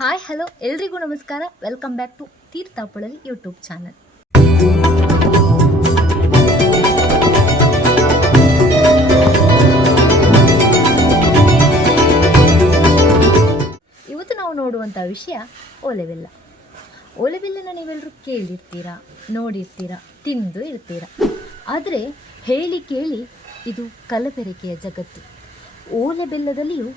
Hi hello ಎಲ್ರಿಗೂ ನಮಸ್ಕಾರ. Welcome back to Theerthapulali YouTube channel ಇವತ್ತು ನಾವು ನೋಡುವಂಥ ವಿಷಯ ಓಲೆಬೆಲ್ಲ ಓಲೆಬೆಲ್ಲನ ನೀವೆಲ್ಲರೂ ಕೇಳಿರ್ತೀರಾ? ನೋಡಿರ್ತೀರಾ? ತಿಂದು ಇರ್ತೀರಾ? ಆದರೆ ಹೇಳಿ ಕೇಳಿ ಇದು ಕಲಬೆರಕೆಯ ಜಗತ್ತು. ಓಲೆ ಬೆಲ್ಲದಲ್ಲಿಯೂ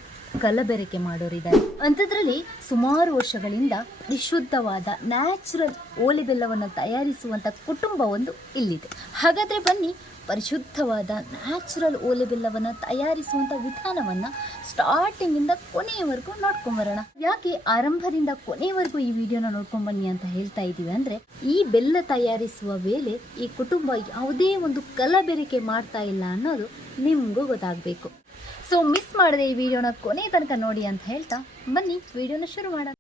ಕಲಬೆರಕೆ ಮಾಡೋರಿದ್ದಾರೆ. ಅಂಥದ್ರಲ್ಲಿ ಸುಮಾರು ವರ್ಷಗಳಿಂದ ವಿಶುದ್ಧವಾದ ನ್ಯಾಚುರಲ್ ಓಲೆ ಬೆಲ್ಲವನ್ನು ತಯಾರಿಸುವಂಥ ಕುಟುಂಬ ಒಂದು ಇಲ್ಲಿದೆ. ಹಾಗಾದರೆ ಬನ್ನಿ, ಪರಿಶುದ್ಧವಾದ ನ್ಯಾಚುರಲ್ ಓಲೆ ಬೆಲ್ಲವನ್ನು ತಯಾರಿಸುವಂಥ ವಿಧಾನವನ್ನು ಸ್ಟಾರ್ಟಿಂಗಿಂದ ಕೊನೆಯವರೆಗೂ ನೋಡ್ಕೊಂಬರೋಣ ಯಾಕೆ ಆರಂಭದಿಂದ ಕೊನೆಯವರೆಗೂ ಈ ವಿಡಿಯೋನ ನೋಡ್ಕೊಂಬನ್ನಿ ಅಂತ ಹೇಳ್ತಾ ಇದ್ದೀವಿ ಅಂದರೆ, ಈ ಬೆಲ್ಲ ತಯಾರಿಸುವ ವೇಳೆ ಈ ಕುಟುಂಬ ಯಾವುದೇ ಒಂದು ಕಲಬೆರಕೆ ಮಾಡ್ತಾ ಇಲ್ಲ ಅನ್ನೋದು ನಿಮಗೂ ಗೊತ್ತಾಗಬೇಕು. ಸೊ ಮಿಸ್ ಮಾಡದೆ ಈ ವಿಡಿಯೋನ ಕೊನೆ ತನಕ ನೋಡಿ ಅಂತ ಹೇಳ್ತಾ ಬನ್ನಿ ವಿಡಿಯೋನ ಶುರು ಮಾಡೋಣ.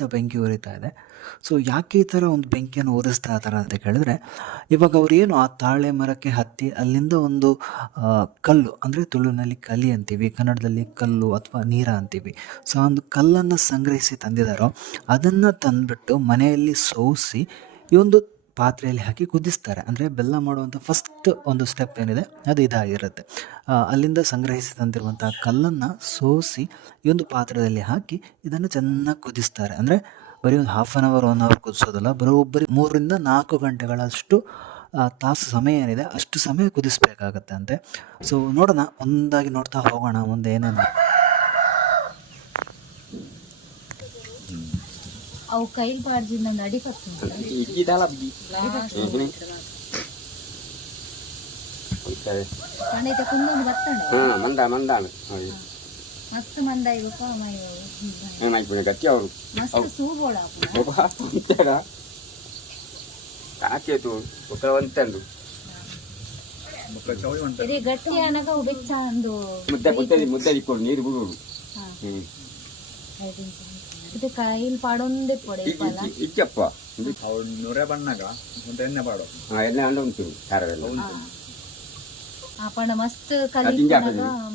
ಅಂತ ಬೆಂಕಿ ಉರಿತಾ ಇದೆ. ಸೊ ಯಾಕೆ ಈ ಥರ ಒಂದು ಬೆಂಕಿಯನ್ನು ಉರಿಸ್ತಾ ಇದ್ದಾರೆ ಅಂತ ಕೇಳಿದ್ರೆ, ಇವಾಗ ಅವ್ರು ಏನು ಆ ತಾಳೆ ಮರಕ್ಕೆ ಹತ್ತಿ ಅಲ್ಲಿಂದ ಒಂದು ಕಲ್ಲು, ಅಂದರೆ ತುಳುವಿನಲ್ಲಿ ಕಲಿ ಅಂತೀವಿ, ಕನ್ನಡದಲ್ಲಿ ಕಲ್ಲು ಅಥವಾ ನೀರ ಅಂತೀವಿ. ಸೊ ಒಂದು ಕಲ್ಲನ್ನು ಸಂಗ್ರಹಿಸಿ ತಂದಿದ್ದಾರೋ, ಅದನ್ನು ತಂದುಬಿಟ್ಟು ಮನೆಯಲ್ಲಿ ಸೋಸಿ, ಈ ಒಂದು ಪಾತ್ರೆಯಲ್ಲಿ ಹಾಕಿ ಕುದಿಸ್ತಾರೆ. ಅಂದರೆ ಬೆಲ್ಲ ಮಾಡುವಂಥ ಫಸ್ಟ್ ಒಂದು ಸ್ಟೆಪ್ ಏನಿದೆ, ಅದು ಇದಾಗಿರುತ್ತೆ. ಅಲ್ಲಿಂದ ಸಂಗ್ರಹಿಸಿ ತಂದಿರುವಂಥ ಕಲ್ಲನ್ನು ಸೋಸಿ ಈ ಒಂದು ಪಾತ್ರೆಯಲ್ಲಿ ಹಾಕಿ ಇದನ್ನು ಚೆನ್ನಾಗಿ ಕುದಿಸ್ತಾರೆ. ಅಂದರೆ ಬರೀ ಒಂದು half an hour one hour ಕುದಿಸೋದಲ್ಲ ಬರೋಬ್ಬರಿ ಮೂರರಿಂದ ನಾಲ್ಕು ಗಂಟೆಗಳಷ್ಟು ತಾಸು ಸಮಯ ಏನಿದೆ ಅಷ್ಟು ಸಮಯ ಕುದಿಸ್ಬೇಕಾಗತ್ತೆ ಅಂತೆ ಸೊ ನೋಡೋಣ, ಒಂದಾಗಿ ನೋಡ್ತಾ ಹೋಗೋಣ, ಮುಂದೆ ಏನೇನು ಅವು ಕೈಲಿ ಬಾಡ್ದಿಂದ ಒಂದು ಅಡಿ ಬರ್ತದೆ Igi dalam di. ಪಂಡೈತೆ ಕುಂದೊಂದು ಬರ್ತಾನೆ Ah, manda manda. Oh, ಮಸ್ತ್ ಮಂದ ಇವಪ್ಪ ಮೈ Yang naik punya kaki orang. ಮಸ್ತ್ ಸೂಬೋಳ Bapak entah Kaki tu, bukan wantan tu. ಇದೇ ಗಟ್ಟಿ ಅನಗ ಅವು ಬೆಚ್ಚ ಒಂದು Mudah ಹಾ, Hmm. ಇದು ಕೈಲಿ ಪಾಡೊಂದೇ ಪೊಡೆ Iki apa? ಅವ್ರು ನೂರೇ ಬಣ್ಣಗ ಒಂದು ಎಣ್ಣೆ ಪಾಡು Ah, ini anda untuk cara dulu. ಆ ಪಂಡ ಮಸ್ತ್ ಕಲಿ.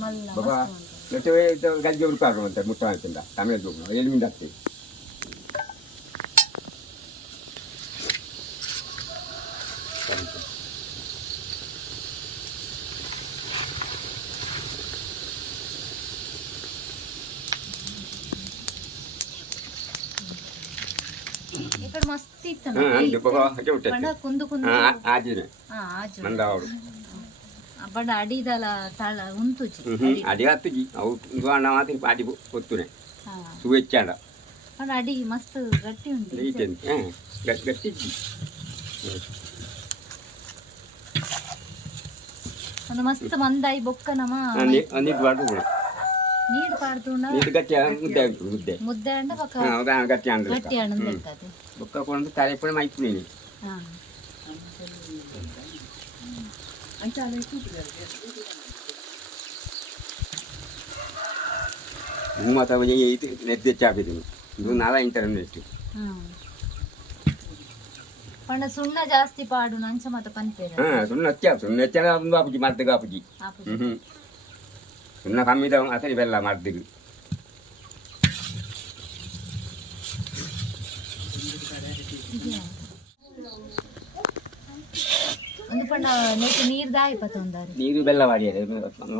ಮಲ್ಲ Bapak, ಮಸ್ತ್ Lepas itu gaji berapa orang tu mudah ಇತ್ತು Ah, anda bapak aja udah. ಪಂಡ ಕುಂದು ಕುಂದು Ah, aja ni. ಹಾ ಆಜು Manda orang. ಆ ಪಂಡ ಅಡಿದಲ ತಳ ಉಂತುಜಿ Mhm, ada tu ji. Aku tu anak mati adi pottu ni. ಹಾ Suwe canda. ಪಂಡ ಅಡಿ ಮಸ್ತ್ ಗಟ್ಟಿ ಉಂಟು Ini eh, gat gat ji. ಒಂದು ಮಸ್ತ್ ಮಂದಾಯಿ ಬೊಕ್ಕ ನಮ Ani ani dua tu. ನೀರು ಪಾಡ್ತುಂಡ Ni dekat ya muda muda. ಮುದ್ದೆ ಅಂಡ ಬೊಕ್ಕ Ah, orang gat yang dekat. ಗಟ್ಟಿ ಹಣ್ಣು ಬೇಕಾದ Bukan pun tarik pun mai pun ini. ಹಾ Rumah tahu yang itu net dia cap itu. Itu nala internet itu. ಹ್ಮ್ ಪಂಡ ಸುಣ್ಣ ಜಾಸ್ತಿ ಪಾಡು ನಂಚ ಮತ ಪನ್ಪೇರ Ah, sunna cap, sunna cara apa puji mati gak puji. ಆಪುಜಿ Mhm. Sunna kami dah asal bella mati. ಒಂದು ಪಂಡ ನೆಟ್ಟು ನೀರು ದಾಯಿ ಪತ್ತೊಂದಾರಿ ನೀರು ಬೆಲ್ಲ ವಾಡಿಯದೆ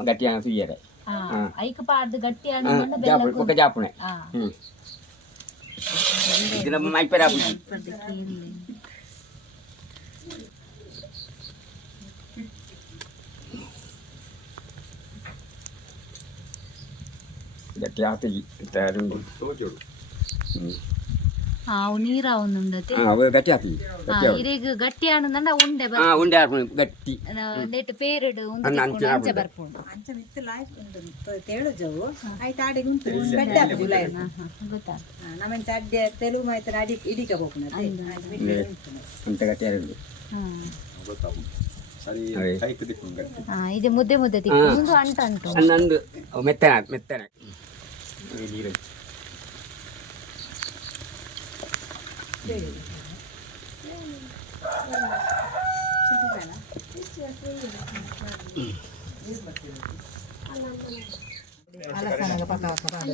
ಗಟ್ಟಿ ಸುಯ್ಯದೆ ಹಾ ಐಕ ಪಾಡ್ದು ಗಟ್ಟಿ ಹಾ, ಹಣ್ಣು ಮಂಡ ಬೆಲ್ಲ ಜಾಪುಣೆ ಒಕ್ಕ ಜಾಪುಣೆ ಹಾ ಹ್ಮ್ ಇದು ನಮ್ಮ ಮೈಪೆರ ಆಪುಜಿ ಹಾ ಅವು ನೀರ ಹಾ ಅವು ಗಟ್ಟಿ ಇರೇಗ ಗಟ್ಟಿ ಹಣ್ಣು ಉಂಡೆ ಬರ್ ಉಂಡೆ ಗಟ್ಟಿ. ನೆಟ್ ಪೇರೆಡ್ ಒಂದು ಅಂಚೆ ತಿಕ್ಕೊಂಡು ಅಂಚೆ ಅಂಚೆ ಲೈಫ್ ಬರ್ಪುಂಡು ಅಂಚ ಜವು ಆಡಿಗೆ ಉಂಟು ಬೆಡ್ಡೆ ಆಪುಜಿ ಗೊತ್ತಾ ನಮ್ಮಂಚ ಅಡ್ಡೆ ತೆಲುಗು ಮಾಯ್ತಾರ ಅಡಿ ಇಡಿಕ ಹೋಗ್ನ ಅಂತ ಗಟ್ಟಿ ಆರುಂಡು ಹಾ. ಸರಿ ಅದೇ. ಕೈಕ್ ದಿಕ್ಕು ಗಟ್ಟಿ. ಹಾ ಇದು ಮುದ್ದೆ ಮುದ್ದೆ ತಿಕ್ಕೊಂಡು ಅಂಟ ಅಂಟು. ಮೆತ್ತನ ಮೆತ್ತನ ನೀರು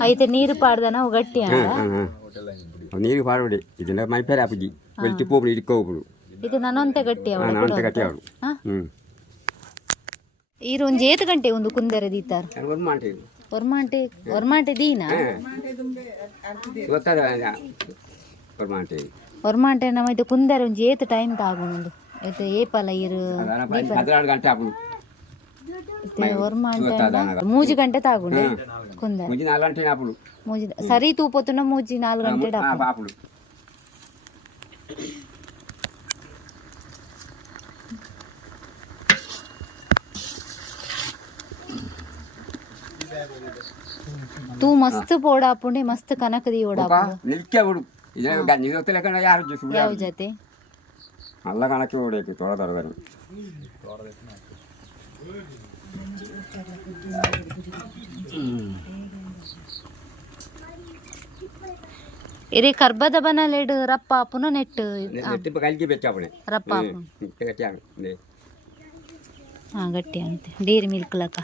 అయితే ನೀರು ಪಾಡ್ದ ನಾವು ಗಟ್ಟಿ ಹಣ್ಣ ನೀರು ಪಾಡಬೇಡಿ ಇದನ್ನ ಮೈಪೇರ ಆಪುಜಿ ಬೆಳ್ತಿ ಪೋಪುಡು ಇದಕ್ಕೆ ಹೋಗ್ಬಿಡು ಇದು ನನ್ನೊಂತೆ ಗಟ್ಟಿ ಅವಳ ನಾನಂತ ಗಟ್ಟಿ ಅವಳು ಹಾ? ಹ್ಞೂ ಈರು ಒಂಜಿ ಏತು ಗಂಟೆ ಒಂದು ಕುಂದೆರೆ ದೀತಾರ ಒಂದು ಮಾಡ್ತೀವಿ ಒರ್ಮಾಂಟೆ ಒರ್ಮಾಂಟೆ ದೀನಾ ಗೊತ್ತದ ಒಂದು ಮಾಡ್ತೀವಿ ಒರ್ಮಾಂಟೆ ನಮ್ಮ ಇದು ಕುಂದೆರೆ ಒಂಜಿ ಏತು ಟೈಮ್ ತಾಗುಂಡು ಇದು ಏಪಲ ಇರು ಹದಿನಾರು ಗಂಟೆ ಆಪುಡು ಇದು ಒರ್ಮಾಂಟೆ ಗೊತ್ತಾದ ಮೂಜಿ ಗಂಟೆ ತಾಗುಂಡು ಕುಂದೆರೆ ಮುಂಜಿ ನಾಲ್ಕು ಗಂಟೆ ಆಪುಡು ಮೂಜಿ ಸರಿ ತೂಪೊತ್ತುನ ಮೂಜಿ ನಾಲ್ಕು ಗಂಟೆ ಡಾಪು ಆಪುಡು ತೂ ಮಸ್ತ್ ಪೋಡಾಪುಂಡೆ ಮಸ್ತ್ ಕನಕದಿ ಓಡಾಪು ನಿಲ್ಕೆ ಬಿಡು ಇದನ್ನ ನೀರು ಲೆಕ್ಕ ಯಾರು ಸುಳ್ಳು ಯಾವ ಜೊತೆ നല്ല കണക്ക് ഓടിയേക്ക് തോള തറതരും ಇರಿ ಕರ್ಬದ ಬನಲೆಡ್ ರಪ್ಪ ಆಪುನ ನೆಟ್ നെട്ടിപ്പ് കലിക്ക് വെച്ചാപ്പണേ ರಪ್ಪ ಆಪುನ കെട്ടിയാണ് ദേ. ಹಾ ಗಟ್ಟಿ ಅಂತೆ ಡೇರಿ ಮಿಲ್ಕ್ ಲಕ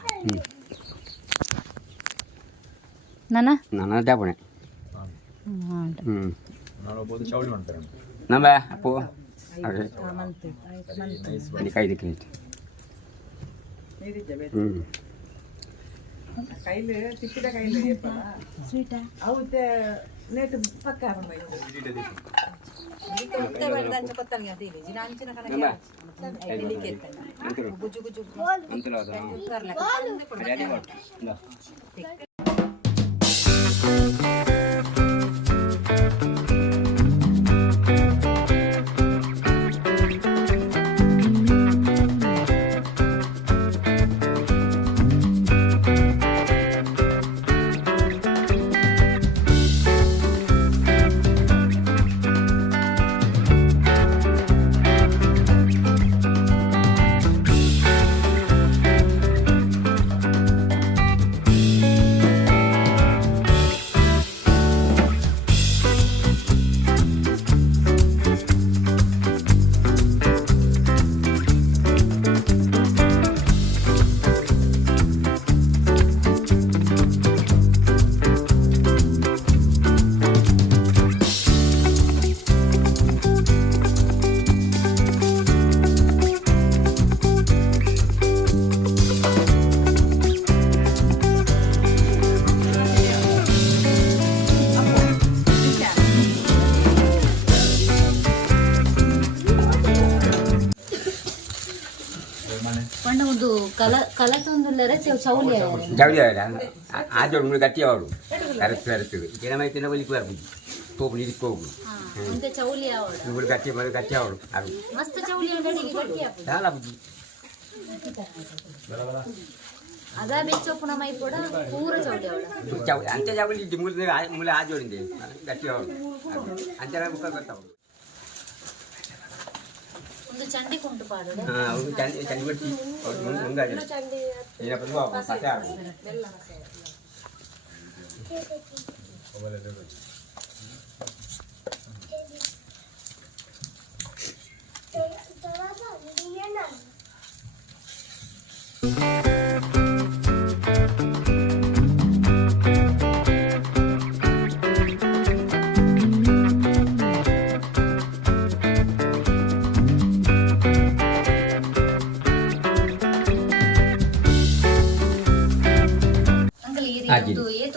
నానా నానా చేపనే ನಂಬ ಅಪ್ಪು ஜவுளியாகல ஆஜோடு உங்களுக்கு கட்டியாகும் கரெக்ட் கரெக்டு தினமே தின வலிக்கு வர புஜி போகும் இதுக்கு போகும். உங்களுக்கு கட்டிய மாதிரி கட்டியாகும் அது చాలా புஜி అదా బెచ్చొప్పునమై కూడా పూర చౌడేవాడు అంతే ಚಂಡಿ ಕುಂಟು ಪಾಡು ಅವ್ರು ಚಂಡಿ ಚಂಡಿ ಬಿಟ್ಟು ಅವ್ರು ಮುಂದೆ ಮುಂದಾಗಿ ಏನಪ್ಪ ಅಂದ್ರೆ ಸಾಕೆ ಆಗು ಮೊಬೈಲ್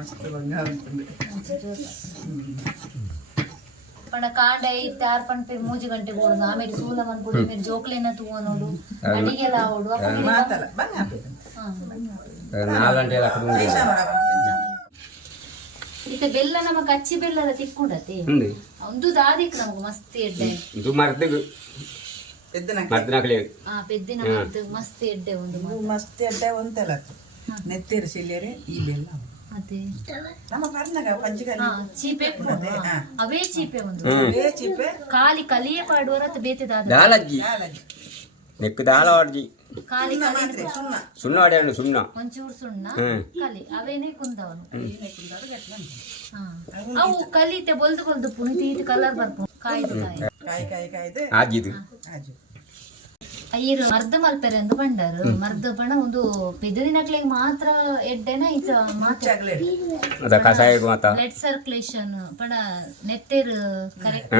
ಮಸ್ತ್ ಬಂಗ ಉಂಟು ಪಂಡ ಕಾಂಡ ಇತ್ತೆ ಆರ್ ಪಂಡ್ ಪೇರ್ ಮೂಜಿ ಗಂಟೆ ಬೋಡು ಆಮೇಲೆ ಸೂಲ ಜೋಕ್ಲೆನ ಅಡಿಗೆಲ್ಲ ಮಾತಲ್ಲ. ನಾಲ್ಕು ಗಂಟೆ ಇತ್ತೆ ಬೆಲ್ಲ ನಮ ಕಚ್ಚಿ ತಿಕ್ಕೊಂಡತೆ ಒಂದು ದಾದಿಕ್ ನಮ್ಗೆ ಮಸ್ತ್ ಎಡ್ಡೆ. ಇದು ಮಸ್ತ್ ಎಡ್ಡೆ ಒಂದು. ಮಸ್ತ್ ಅಡ್ಡ ಒಂತಲ್ಲ ನೆತ್ತಿರು ಸಿಲ್ಲಿಯರೆ ಈ ಬೆಲ್ಲ. ಅದೇ. ನಮ್ಮ ಕರ್ನಾಗ ಪಂಚಗಲ್ಲಿ ಹಾ ಚೀಪೆ ಅದೇ, ಹಾ. ಅವೇ ಚೀಪೆ ಒಂದು ಹ್ಮ್. ಖಾಲಿ ಕಲಿಯೇ ಪಾಡುವರ ಬೇತೆದಾದ. ದಾಲಜ್ಜಿ ಯಾಲಜ್ಜಿ ನೆಕ್ಕು ದಾಲ ಹೊಡ್ಜಿ ಖಾಲಿ ಸುಣ್ಣ ಕಲಿ ಸುಣ್ಣ. ಸುಣ್ಣ ಹೊಡೆಯೋಣ ಸುಣ್ಣ. ಒಂಚೂರು ಸುಣ್ಣ. ಹ್ಮ್. ಕಲಿ ಅವೇನೇ ಕುಂದವನು. ಹಾ. ಅವು ಕಲಿತೆ ಬೊಲ್ದು ಬೊಲ್ದು ಪುಣಿತಿ ಕಲರ್ ಬರ್ಪು ಕಾಯ್ದು ಕಾಯಿ ಕಾಯಿ ಕಾಯಿ ಕಾಯ್ದು. ಆಜಿದು. ಆಜು ಐರು ಮರ್ದ ಮಲ್ಪೆರೆ ಅಂತ ಬಂಡಾರು ಮರ್ದ ಬಣ ಒಂದು ಪೆದ್ದಿನಕ್ಲೆಗ್ ಮಾತ್ರ ಎಡ್ಡೆನ ಈಚ ಮಾತ್ರ ಅದ ಕಷಾಯ ಮಾತ. ಬ್ಲಡ್ ಸರ್ಕ್ಯುಲೇಷನ್ ಪಣ ನೆತ್ತೆರ್ ಕರೆಕ್ಟ್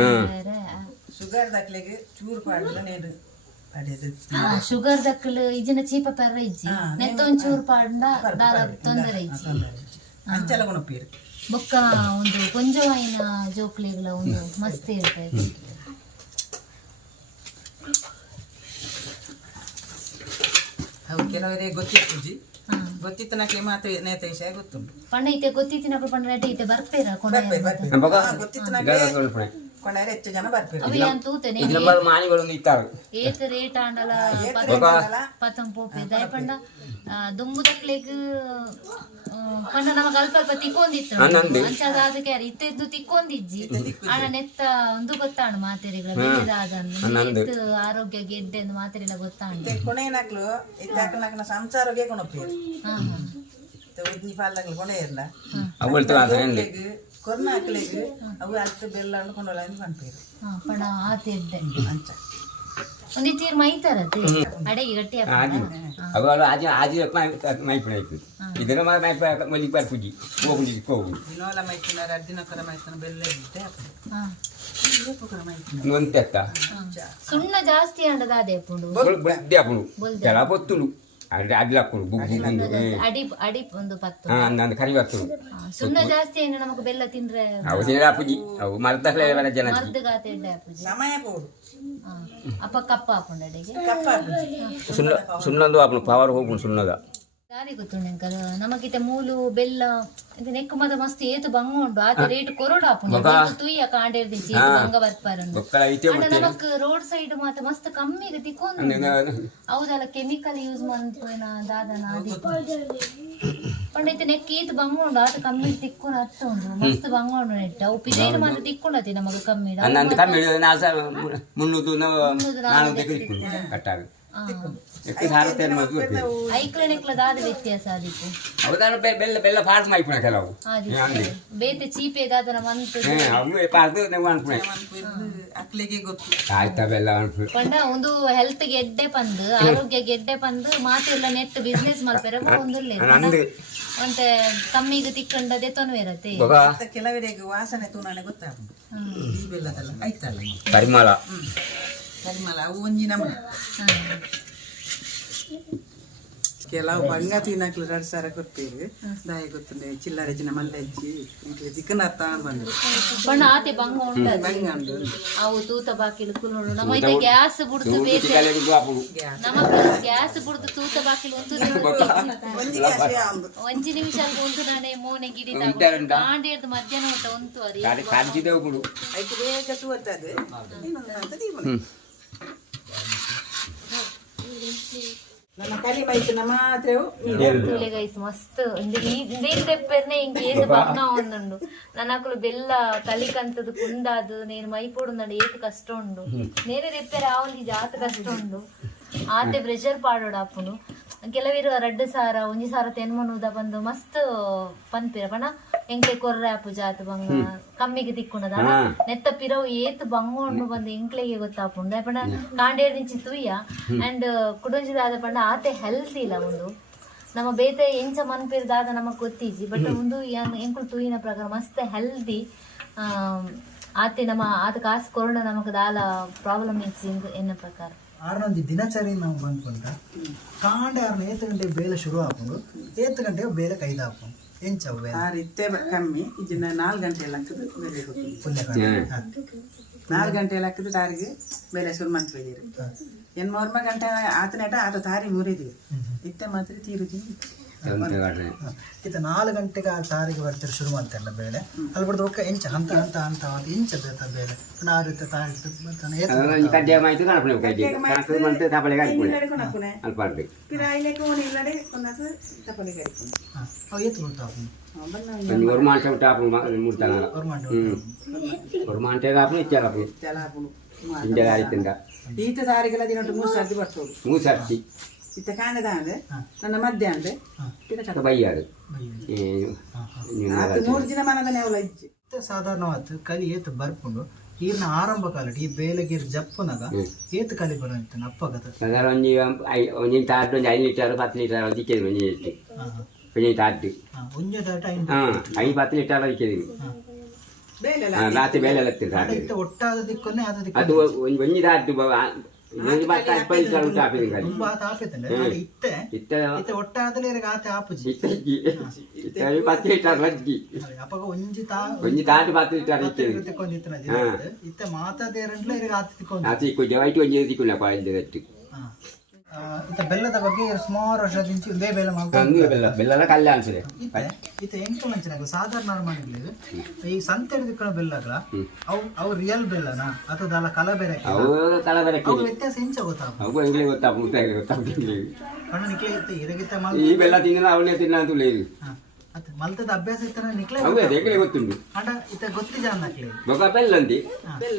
ಶುಗರ್ ದಕ್ಲೆಗೆ ಚೂರ್ ಪಾಡಲ್ಲ ನೇಡು ಪಡೆದು ಶುಗರ್ ದಕ್ಕಲು ಇಜಿನ ಚೀಪ ಪೆರ್ರ ಇಜ್ಜಿ. ಹಾ, ನೆತ್ತ ಒಂಚೂರು ಪಾಡ್ದ ದಾರ ತೊಂದರೆ ಇಜ್ಜಿ. ಅಂಚಲ ಗುಣಪೀರು ಬೊಕ್ಕ ಒಂದು ಕೊಂಜವಾಯಿನ ಜೋಕ್ಲಿಗಳ ಒಂದು ಮಸ್ತ್ ಇರ್ತದೆ ಅವು ಕೆಲವರಿಗೆ ಗೊತ್ತಿತ್ತು ಜಿ ಹಾ ಗೊತ್ತಿತ್ತು ನಕ್ಲೆ ಮಾತು ನೇತ ವಿಷಯ ಗೊತ್ತುಂಟು ಪಂಡ ಐತೆ ಗೊತ್ತಿತ್ತಿನ ಪಂಡ ನೆಟ್ಟ ಐತೆ ಬರ್ಪೇರ ಕೊನೆ ಬರ್ಪೆ ಬರ್ಪೆ ಬಗ ಹಾ, ಗೊತ್ತಿತ್ತು ನಕ್ಲೆ ಕೊಳ್ಳಾರೆ ಹೆಚ್ಚು ಜನ ಬರ್ಪೇರು ಅವಿ ಅಂತ ತೂತೇನೆ ಇದು ನಂಬರ್ ಮಾನಿಗಳು ಇತ್ತಾವೆ ಏತ್ ರೇಟ್ ಆಂಡಲ ಪತಂ ಪೋಪೆ ದಯ ಪಂಡ ದುಂಬು ದಕ್ಲೆಗ್ ಪಂಡ ನಮಗ ಅಲ್ಪ ಅಲ್ಪ ತಿಕ್ಕೊಂದಿತ್ತು. ಅಂಚಾದ ಅದಕ್ಕೆ ಇತ್ತಿದ್ದು ತಿಕ್ಕೊಂದಿಜ್ಜಿ ಅಣ್ಣ ನೆತ್ತ ಒಂದು ಗೊತ್ತಾಣ ಮಾತೆರೆಗಳ ಬೆಳೆದಾದನ್ನು. ಎತ್ತು ಆರೋಗ್ಯ ಗೆಡ್ಡೆ ಎಂದು ಮಾತೆರೆಲ್ಲ ಗೊತ್ತಾಣ. ಕೊನೆ ನಕ್ಲು ಇತ್ತಾಕ ನಕ್ನ ಸಂಸಾರಗೆ ಹಾ ಉದ್ನಿ ಪಾಲ್ದಾಗ್ಲು ಕೊನೆ ಇರಲ್ಲ ಕೊರ್ನ ಹಾಕ್ಲೆಗ್ ಅವು ಅತ್ತ ಬೆಲ್ಲ ಅಂದ್ಕೊಂಡು ಅಂತ ಹಾ ಪಣ ಆತೆಡ್ಡೆ ಅಂಚ. ಒಂದಿ ತೀರ್ ಮೈತಾರತೆ ಅಡೆಗೆ ಗಟ್ಟಿ ಆಜು ಆಜು ಆಜು ಮೈಪ ಮಲ್ಲಿಗೆ ಹೋಗು ದಿನಕರ ಮೈತನ ಬೆಲ್ಲ ಇದ್ದೆ ಸುಣ್ಣ ಜಾಸ್ತಿ ಅಂಡದ ಅದೇ ಪುಂಡು ಬೊತ್ತುಳು ಅಡಿ ಅಡಿ ಒಂದು ಪತ್ತು. ಹಾ ನಂದು ಕರಿ ಬತ್ತುಳು ಸುಣ್ಣ ಜಾಸ್ತಿ ಏನು ನಮಗೆ ಬೆಲ್ಲ ತಿಂದ್ರೆ ಅವು ಅಪ್ಪುಜಿ ಜನ. ಸಮಯ ಪೋಡು ಹಾ. ಅಪ್ಪ ಕಪ್ಪ ಹಾಕೊಂಡು ಅಡೆಗೆ. ಕಪ್ಪ ಸುಣ್ಣ ಸುಣ್ಣಂದು ಹಾಕೊಂಡು ಪವರ್ ಹೋಗ್ಕೊಂಡು ಸುಣ್ಣದ ದಾರಿ ಗೊತ್ತುಂಡು ನಮಗಿತ ಮೂಲು ಬೆಲ್ಲ ಇದು ನೆಕ್ಕು ಮದ ಮಸ್ತ್ ಏತು ಬಂಗ ಉಂಡು ಆತ ರೇಟ್ ಕೊರೋಡು ಆಪುಂಡು ತುಯ್ಯ ಕಾಂಡೇರ್ದಿ ಚೀತು ಬಂಗ ಬರ್ಪಾರಂದು ಐತೆ ಅಣ್ಣ ನಮಕ್ ರೋಡ್ ಸೈಡ್ ಮಾತ ಮಸ್ತ್ ಕಮ್ಮಿಗೆ ತಿಕ್ಕೊಂಡು ಹೌದಲ್ಲ ಕೆಮಿಕಲ್ ಯೂಸ್ ಮಾಡ್ತೇನ ದಾದನ ಆದಿ ಪಂಡೈತೆ ನೆಕ್ ಈತ್ ಬಂಗೋಂಡು ಆತ ಕಮ್ಮಿ ತಿಕ್ಕೊಂಡು ಹತ್ತುಂಡು ಮಸ್ತ್ ಬಂಗೋಂಡು ನೆಟ್ಟ ಅವು ಪಿದೇನು ಮಾತ್ರ ತಿಕ್ಕೊಂಡತಿ ನಮಗ ಕಮ್ಮಿ ನಂದು ಕಮ್ಮಿ ನಾಲ್ಕು ಸಾವಿರ ಮುನ್ನೂರು ನಾನೂರು ತೆಗೆದಿಕ್ಕೊಂಡು ಬೆಲ್ಲ ಪಾರ್ಟ್ ಮಾಡ್ಕೊಳ ಕೆಲವು. ಆದಿತ್ತು ಬೇತೆ ಚೀಪೆ ದಾದನ ಮಂತ್ ಹ್ಮ್ ಅವು ಪಾರ್ಟ್ ನಾವು ಅನ್ಕೊಳೆ ಅಕ್ಲೆಗೆ ಗೊತ್ತು. ಆಯ್ತಾ ಬೆಲ್ಲ ಪಂಡ ಒಂದು ಹೆಲ್ತ್ ಗೆಡ್ಡೆ ಪಂದು ಆರೋಗ್ಯ ಗೆಡ್ಡೆ ಪಂದು ಎಲ್ಲ ನೆಟ್ ಬಿಸ್ನೆಸ್ ಮಾಡ್ಪೇರ ಒಂದುಲ್ಲೆ ನಂದು ಒಂತೆ ಕಮ್ಮಿಗೆ ತಿಕ್ಕಂಡದೆ ತೊನ್ವೆ ಇರತ್ತೆ. ಕೆಲವರಿಗೆ ವಾಸನೆ ತೂನನೆ ಗೊತ್ತಾಗುಂಟು ಈ ಬೆಲ್ಲದಲ್ಲ ಆಯ್ತಲ್ಲ? ಪರಿಮಳ. ಕರಿಮಲ ಅವು ಒಂಜಿ ನಮೂನೆ. ಕೆಲವು ಬಂಗ ತಿನ್ನಕ್ಲು ಎರಡು ಸಾವಿರ ಕೊಡ್ತೀವಿ. ದಾಯಿ ಗೊತ್ತದೆ ಚಿಲ್ಲರೆ ಜಿನ ಮಲ್ಲಜ್ಜಿ ಇಂಕ್ಲೆ ಚಿಕನ್ ಅತ್ತ ಬಂದು ಬಣ್ಣ ಆತೆ ಬಂಗ ಉಂಟು ಬಂಗ ಉಂಡು ಅವು ತೂತ ಬಾಕಿಲು ಕುಲ್ನೋಡು ನಮ್ಮ ಇದೆ ಗ್ಯಾಸ್ ಬುಡ್ದು ಬೇಕು ನಮ್ಮ ನಮಕ್ ಗ್ಯಾಸ್ ಬುಡ್ದು ತೂತ ಬಾಕಿಲು ಒಂದು ಒಂಜಿ ನಿಮಿಷ ಒಂದು ನಾನೇ ಮೋನೆ ಗಿಡಿ ಉಂಟಾ? ಕಾಂಡೇರ್ದು ಮಧ್ಯಾಹ್ನ ಊಟ ಒಂದು ಅರಿ. ಕಾಡಿ ಬಿಡು. ಆಯ್ತು ಬೇಗ ಇನ್ನೊಂದು ಅಂತ ನಮ್ಮ ಕಲಿ ಮೈತಿನ ಮಾತ್ರ ತೂಲೆ ಗೈಸ್ ಮಸ್ತ್. ಇಂದೇನ್ ತೆಪ್ಪೆರ್ನೆ ಇಂಗೆ ಏತು ಬಗ್ನ ಒಂದುಂಡು. ನನ್ನಕುಲು ಬೆಲ್ಲ ಕಲಿಕಂತದು ಕುಂದಾದು ನೇನು ಮೈಪೋಡು ನಡು ಏತು ಕಷ್ಟ ಉಂಡು. ನೇರೆ ತೆಪ್ಪೆರೆ ಆವಲಿ ಜಾತ ಕಷ್ಟ ಉಂಡು. ಆತೆ ಪ್ರೆಷರ್ ಪಾಡೋಡು ಅಪ್ಪುನು ಕೆಲವಿರು ರಡ್ಡು ಸಾರ ಒಂಜಿ ಸಾರ ತೆನ್ಮನುದ ಬಂದು ಮಸ್ತ್ ಪನ್ಪಿರ ಪಣ? ಎಂಕ್ಲೆ ಕೊರ್ರೆ ಆಪು ಆತು ಬಂಗ ಕಮ್ಮಿಗೆ ತಿಕ್ಕುಣದ. ನೆತ್ತ ಪಿರವು ಏತ್ ಬಂಗೋಂಡು ಬಂದು ಎಂಕ್ಲೆಗೆ ಗೊತ್ತಾಪುಂಡು ಪಣ? ಕಾಂಡೇರ್ ದಿಂಚಿ ತುಯ್ಯ. ಅಂಡ್ ಕುಡಂಜಿದಾದ ಪಂಡ ಆತೆ ಹೆಲ್ತಿ ಇಲ್ಲ ಒಂದು ನಮ್ಮ ಬೇತೆ ಎಂಚ ಮನ್ಪಿರ್ದಾದ ನಮಗ್ ಗೊತ್ತಿಜಿ ಬಟ್ ಒಂದು ಎಂಕುಲು ತೂಯಿನ ಪ್ರಕಾರ ಮಸ್ತ್ ಹೆಲ್ದಿ ಆತೆ ನಮ್ಮ ಆತ ಕಾಸು ಕೊರೋನಾ ನಮಕ್ ದಾಲ ಪ್ರಾಬ್ಲಮ್ ಇಜ್ಜಿ ಎನ್ನ ಪ್ರಕಾರ. ಆರೊಂದು ದಿನಚರಿ ನಾವು ಬಂದ್ಕೊಂಡ ಕಾಂಡೆ ಆರನ ಏತ್ ಗಂಟೆ ಬೇಲೆ ಶುರು ಹಾಕೊಂಡು ಏತ್ ಗಂಟೆ ಬೇಲೆ ಕೈದು ಹಾಕೊಂಡು ಎಂಚ ಬೇಲೆ ಆರು ಇತ್ತೆ ಕಮ್ಮಿ ಇದನ್ನ ನಾಲ್ಕು ಗಂಟೆ ಎಲ್ಲ. ನಾಲ್ಕು ಗಂಟೆ ಎಲ್ಲ ಹಾಕಿದ್ರೆ ತಾರಿಗೆ ಬೇಲೆ ಶುರು ಮಾಡ್ತಿದ್ದೀರಿ ಎನ್ ಮೂರ್ಮ ಗಂಟೆ ಆತನೇಟ ಆತ ತಾರಿ ಮುರಿದಿರಿ ಇತ್ತೆ ಮಾತ್ರ ತೀರುದಿ ಹಾ. ಇತ್ತ ನಾಲ್ಕು ಗಂಟೆಗೆ ಆ ತಾರಿಗೆ ಬರ್ತಾರೆ ಶುರು ಮಾಡ್ತಾರಲ್ಲ ಬೇಳೆ ಅಲ್ಲಿ ಬಿಡ್ದು ಒಕ್ಕ ಎಂಚ ಹಂತ ಹಂತ ಹಂತ ಅಂತ ಎಂಚ ಬೇತ ಬೇಳೆ ನಾರಿತ್ತ ತಾರಿತ್ತ ಬರ್ತಾನೆ ಏತು ಅದನ್ನು ಕಡ್ಡೆ ಮಾಹಿತಿ ಕಣಪಣೆ ಕಡ್ಡೆ ಕಣಪಣೆ ಮಂತೆ ತಪಳೆಗೆ ಹಾಕ್ಬಿಡೆ ಕೊನಪ್ಪನೆ ಅಲ್ಪಾರ್ದು ಪಿರಾಯಿಲೆಕ್ಕೆ ಓಣಿ ಇಲ್ಲಡೆ ಒಂದಾಸ ತಪ್ಪಲಿ ಕರಿಕೊಂಡು ಹಾ. ಅವು ಏತು ಗೊತ್ತಾಪು ಬಂದ ಒಂದು ஒரு மாசம் டாப்பு முடித்தாங்க ಅವ್ರು ಮಾಡಿ ஒரு மாசம் டாப்பு இச்சாப்பு ಜಲಾಪುಳು ಇಂಜಲ ಆಯ್ತಿಂದ ಈತ ತಾರಿಗೆಲ್ಲ ದಿನೊಟ್ಟು ಮೂರು ಸರ್ತಿ ಬರ್ತೋಡು ಮೂರು ಸರ್ತಿ ಇತ್ತ ನನ್ನ ಮಧ್ಯ ಅಂದ್ರೆ ಪಿರ ಕಟ್ಟ ಬೈಯಾರು ಆತ ಮೂರು ದಿನ ಮನದನೆ ನೆವಲ ಇಜ್ಜಿ ಸಾಧಾರಣವಾದ ಕಲಿ ಏತು ಬರ್ಪುಂಡು ಈರ್ನ ಆರಂಭ ಕಾಲಟಿ ಈ ಬೇಲಗಿರ್ ಜಪ್ಪುನಾಗ ಏತು ಕಲಿ ಬರೋಂತ ಅಪ್ಪಗತ ಅದರ ಒಂಜಿ ಒಂಜಿ ತಾಟ್ ಒಂಜಿ ಐದು ಲೀಟರ್ ಪತ್ತು ಲೀಟರ್ ದಿಕ್ಕಿದ್ರು ಒಂಜಿ ಇಟ್ಟು ಒಂಜಿ ತಾಟ್ ಒಂಜ ದಾಟ ಐದು ಪತ್ತು ಲೀಟರ್ ದಿಕ್ಕಿದ್ರು ರಾತ್ರಿ ಬೇಲೆ ತಾಟ್ ಇತ್ತ ಒಟ್ಟಾದ ದಿಕ್ಕೊನ್ನೆ ಅದು ಒಂಜಿ ಒಂಜಿ ತಾಟ್ ಒಂಜಿ ಪತ್ತು ಇಪ್ಪ ಲೀಟರ್ ಉಂಟು ಹಾಕಿದ್ರು ಕಲಿ ತುಂಬಾ ಆತ ಆಪೇತಂದ್ರೆ ಆಗ ಇತ್ತೆ ಇತ್ತ ಇತ್ತೆ ಒಟ್ಟಾದಲೆ ಇರಗ ಆತ ಆಪುಜಿ ಇತ್ತ ಇಜ್ಜಿ ಇತ್ತ ಪತ್ತು ಲೀಟರ್ ರಜ್ಜಿ ಅಪ್ಪಗ ಒಂಜಿ ತಾ ಒಂಜಿ ತಾಟ್ ಪತ್ತು ಲೀಟರ್ ಇಕ್ಕಿದ್ರು ತಿಕ್ಕೊಂದಿತ್ತನ ದಿನ ಇತ್ತೆ ಮಾತಾದೇರಂಟ್ಲ ಇರಗ ಆತ ತಿಕ್ಕೊಂದ ಆ ಸಿಕ್ಕು ಜವಾಯ್ತು ಒಂಜಿ ಸಿಕ್ಕಿಲ್ಲ ಕಾಲೇಜ್ ಗಟ್ಟಿ ಬೆಲ್ಲದ ಬಗ್ಗೆ ಸುಮಾರು ವರ್ಷದಿಂಚಿ ಒಂದೇ ಬೆಲ್ಲ ಮಾಡ್ಕೊಂಡು ಬೆಲ್ಲ. ಬೆಲ್ಲ ಕಲ್ಲು ಇತ್ತ ಇತ್ತೆ ಇತ್ತೆ ಎಂಟು ಮಂಚಿನಾಗ ಸಾಧಾರಣ ಮಾಡಿರ್ಲಿಲ್ಲ ಈ ಸಂತೆ ಹಿಡಿದುಕೊಳ್ಳೋ ಬೆಲ್ಲಗಳ ಅವು ಅವು ರಿಯಲ್ ಬೆಲ್ಲನ? ಅಥವಾ ಅಲ್ಲ ಕಲಬೆರೆ ಅವು ಕಲಬೆರಕೆ. ಅವು ವ್ಯತ್ಯಾಸ ಎಂಚ ಗೊತ್ತಾಗ ಅವು ಇಂಗ್ಲಿ ಗೊತ್ತಾಗ ಮುಟ್ಟಾಗಿ ಗೊತ್ತಾಗ್ತಿಲ್ಲ ಕಣ್ಣು ನಿಕ್ಲೆ ಇರಗಿತ್ತ ಈ ಬೆಲ್ಲ ತಿಂದ್ರೆ ಅವನೇ ತಿನ್ನ ಅಂತ లేదు ಮಲ್ತದ ಅಭ್ಯಾಸ ಇತ್ತು ನಿಕ್ಲೆ ಹೌದು ಏಕಲೆ ಗೊತ್ತುಂಟು ಇತ್ತ ಗೊತ್ತಿ ಜಾನ್ ಬೆಲ್ಲಂದಿ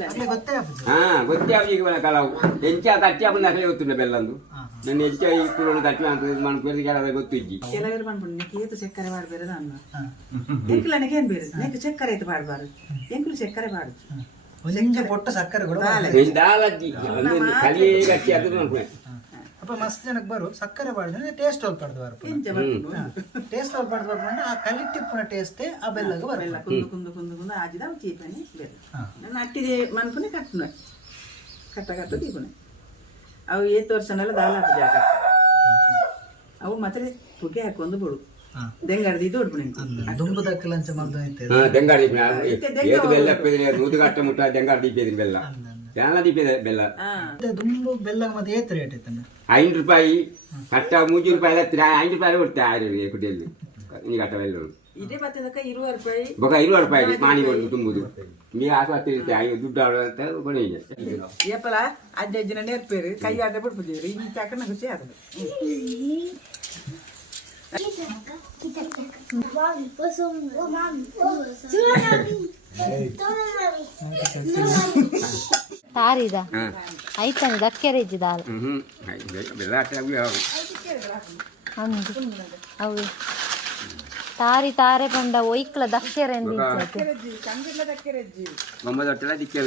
ಅಕ್ಲೆ ಗೊತ್ತೇ ಆಪುಜಿ ಹಾ ಗೊತ್ತೇ ಆಪುಜಿ ಎಂಚ ತಟ್ಟಿ ಆಪುನ ನಕ್ಲೆ ಗೊತ್ತುಂಟು ಬೆಲ್ಲಂದು ನನ್ನ ಎಂಚ ಈ ತಟ್ಟಿ ಅಂತ ಇದು ಮನ ಪೇರಿಗೆ ಯಾರ ಗೊತ್ತಿಜ್ಜಿ ಕೆಲವರು ಬಂದ್ಬಿಟ್ಟು ಚಕ್ಕರೆ ಮಾಡಬೇರದ ಅನ್ನ ಎಂಕಲ ನನಗೆ ಏನು ಬೇರೆ ನಿಕ್ಕೆ ಚಕ್ಕರೆ ಏತು ಮಾಡಬಾರದು ಎಂಕಲು ಚಕ್ಕರೆ ಮಾಡುದು ಒಂದೆ ಪೊಟ್ಟ ಸಕ್ಕರೆ ಕೂಡ ದಾಲಜ್ಜಿ ಕಲಿಯೇ ಗಟ್ಟಿ ಅದು ಅನ್ಕೊಂಡೆ ಅಪ್ಪ ಮಸ್ತ್ ಜನಕ್ಕೆ ಬರು ಸಕ್ಕರೆ ಬಾಳ ಜನ ಟೇಸ್ಟ್ ಬರು ಪಡೆದು ಬರ್ಪ ಟೇಸ್ಟ್ ಹೋಲ್ ಪಡೆದು ಬರ್ಕೊಂಡು ಆ ಕಲಿಟಿಪ್ಪನ ಟೇಸ್ಟೇ ಆ ಬೆಲ್ಲಗೆ ಬರಲ್ಲ ಕುಂದು ಕುಂದು ಕುಂದು ಕುಂದು ಆಜಿದ ಚೀಪನಿ ಬೆಲ್ಲ. ನಾನು ಅಟ್ಟಿದೆ ಮನ್ಪುನೆ ಕಟ್ಟನ ಕಟ್ಟ ಕಟ್ಟ ದೀಪನೆ ಅವು ಏತ್ ವರ್ಷನೆಲ್ಲ ದಾಲ ಜಾಗ. ಅವು ಮಾತ್ರ ಪುಗೆ ಹಾಕೊಂದು ಬಿಡು. ದೆಂಗಾಡ್ದು ಇದು ಹೊಡ್ಬಿಡಿ ದುಂಬು ದಕ್ಕಲಂಚ ಮದ್ದು ಐತೆ ಬೆಲ್ಲ ನೂದು ಕಟ್ಟ ಮುಟ್ಟ ದೆಂಗಾಡಿ ಬೆಲ್ಲ. ಜಾನದಿ ಬೆಲ್ಲ ದುಂಬು ಬೆಲ್ಲ ಮತ್ತೆ ಏತ್ ರೇಟ್ ಇತ್ತು ಐದು ರೂಪಾಯಿ ಕಟ್ಟ ಮೂಜು ರೂಪಾಯಿ ಎಲ್ಲ ಐದು ರೂಪಾಯಿ ಕೊಡ್ತೆ ಆರು ಕುಟಿಯಲ್ಲಿ ನೀ ಕಟ್ಟ ಬೆಲ್ಲ ಬೊಕ ಇರುವ ರೂಪಾಯಿ ಮಾಣಿ ಒಂದು ತುಂಬುದು ನೀ ಆಸ್ಪತ್ರೆ ಇರ್ತೆ ಐದು ದುಡ್ಡು ಆಡೋ ಅಂತ ಕೊನೆಯಿದೆ ಎಪ್ಪಲ ಅಜ್ಜ ಅಜ್ಜನ ನೇರ್ಪೇರು ಕೈ ಆಟ ಬಿಡ್ಬಿಟ್ಟಿದ್ರು ಈ ಚಾಕನ ಖುಷಿ ಆಗದು Mom, what's on? Mom, what's on? ತಾರಿದ. ಐತಂದು ದಕ್ಕೆರೆ ಇದ್ದಿದ ಹಾಲು ಅಂದು ಅವು. ತಾರಿ ತಾರೆ ಪಂಡ ಒಯ್ಕ್ಲ ದಕ್ಕೆರೆ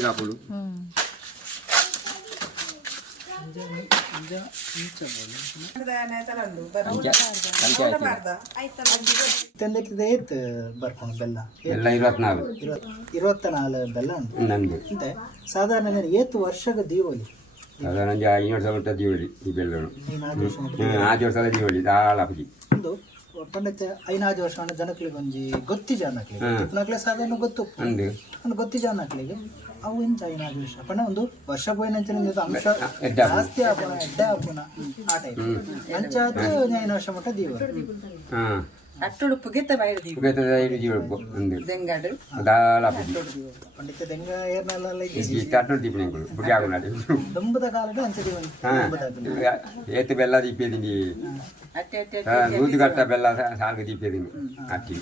ಕಾಪುಡು ಹ್ಮ್. ತಂದಕ್ಕಿದೆ ಏತ್ ಬರ್ಕೊಂಡು ಬೆಲ್ಲ ಇರುವತ್ನಾಲ್ಕು ಉಂಟು ಸಾಧಾರಣ ಏತ್ ವರ್ಷದ ದೀವಲಿ ಸಾಧಾರಣ ಒಂದು ಐನೂರು ಸಾವಿರ ದೀವಳಿ ಈ ಬೆಲ್ಲ ಆರು ಸಾವಿರ ದೀವಳಿ ದಾಳಾಪಜಿ ಒಂದು ಪಂಡತ್ತೆ ಐನಾರು ವರ್ಷ ಹಣ ಜನಕ್ಲಿಗೆ ಒಂಜಿ ಗೊತ್ತಿ ಜನಕ್ಲಿಗೆ. ತಿಪ್ಪನಕ್ಲೆ ಸಾಧಾರಣ ಗೊತ್ತು. ಒಂದು ಗೊತ್ತಿ ಜನಕ್ಲಿಗೆ ಅವು ಇಂಚ ಐನಾರು ವರ್ಷ. ಪಂಡ ಒಂದು ವರ್ಷ ಪೋಯಿನಂಚಿನ ಅಂಶ ಜಾಸ್ತಿ ಆಪುನ ಎಡ್ಡ ಆಪುನ ಆ ಟೈಪ್ ಅಂಚಾದ ಒಂದು ವರ್ಷ ಮಟ್ಟ ದೇವರು. ಅಟ್ಟುಡು ಪುಗೆತ್ತ ಬಾಯಿಡ್ದಿ ಉಪೇತದ ಐದು ಜೀವಳು ಅಂದು ದೆಂಗಾಡು ದಾಳಾಪಜಿ ಪಂಡಿತ ದೆಂಗ ಏರ್ನೆಲ್ಲ ಈ ಸ್ಟಾರ್ಟ್ ದೀಪನಿಗಳು ಬುಡಿ ಆಗುನಾಡಿ ದುಂಬದ ಕಾಲದ ಅಂಚ ದೀವನಿ ಹಾ ಏತು ಬೆಲ್ಲ ದೀಪೇದಿಂಡಿ ಅಟ್ಟೆ ಅಟ್ಟೆ ನೂತು ಕಟ್ಟ ಬೆಲ್ಲ ಸಾಲ್ಗೆ ದೀಪೇದಿಂಡಿ ಅಟ್ಟಿ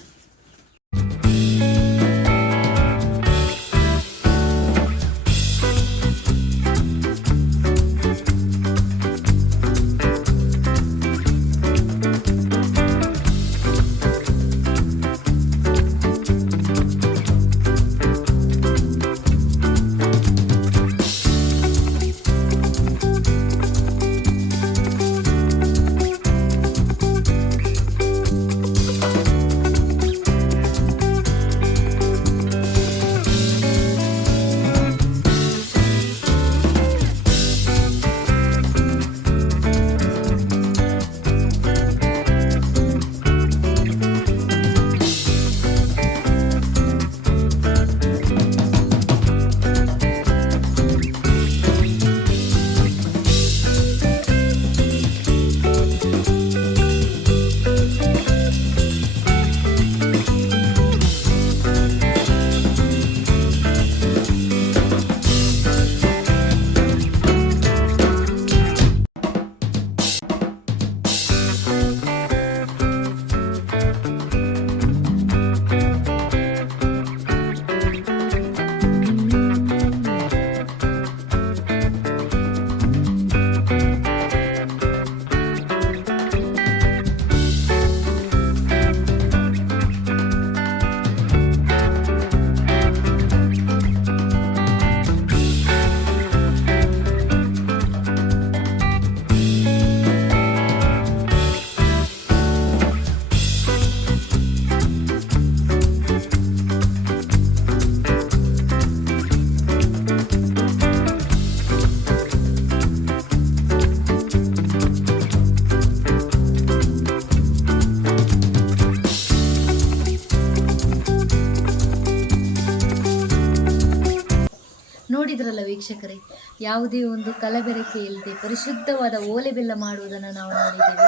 ನೋಡಿದ್ರಲ್ಲ ವೀಕ್ಷಕರೇ? ಯಾವುದೇ ಒಂದು ಕಲಬೆರಕೆ ಇಲ್ಲದೆ ಪರಿಶುದ್ಧವಾದ ಓಲೆ ಬೆಲ್ಲ ಮಾಡುವುದನ್ನು ನಾವು ನೋಡಿದ್ದೇವೆ.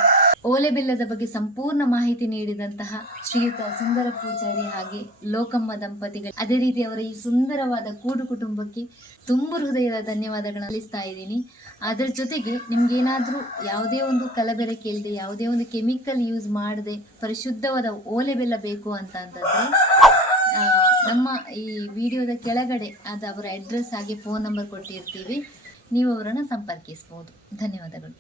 ಓಲೆ ಬೆಲ್ಲದ ಬಗ್ಗೆ ಸಂಪೂರ್ಣ ಮಾಹಿತಿ ನೀಡಿದಂತಹ ಶ್ರೀಯುತ ಸುಂದರ ಪೂಜಾರಿ ಹಾಗೆ ಲೋಕಮ್ಮ ದಂಪತಿಗಳು. ಅದೇ ರೀತಿ ಅವರ ಈ ಸುಂದರವಾದ ಕೂಡು ಕುಟುಂಬಕ್ಕೆ ತುಂಬು ಹೃದಯದ ಧನ್ಯವಾದಗಳನ್ನು ಸಲ್ಲಿಸ್ತಾ ಇದ್ದೀನಿ. ಅದರ ಜೊತೆಗೆ ನಿಮ್ಗೇನಾದರೂ ಯಾವುದೇ ಒಂದು ಕಲಬೆರಕೆ ಇಲ್ಲದೆ ಯಾವುದೇ ಒಂದು ಕೆಮಿಕಲ್ ಯೂಸ್ ಮಾಡದೆ ಪರಿಶುದ್ಧವಾದ ಓಲೆ ಬೆಲ್ಲ ಬೇಕು ಅಂತ ಅಂತಂದ್ರೆ ನಮ್ಮ ಈ ವಿಡಿಯೋದ ಕೆಳಗಡೆ ಅದು ಅವರ ಅಡ್ರೆಸ್ ಹಾಗೆ ಫೋನ್ ನಂಬರ್ ಕೊಟ್ಟಿರ್ತೀವಿ. ನೀವು ಅವರನ್ನು ಸಂಪರ್ಕಿಸ್ಬೋದು. ಧನ್ಯವಾದಗಳು.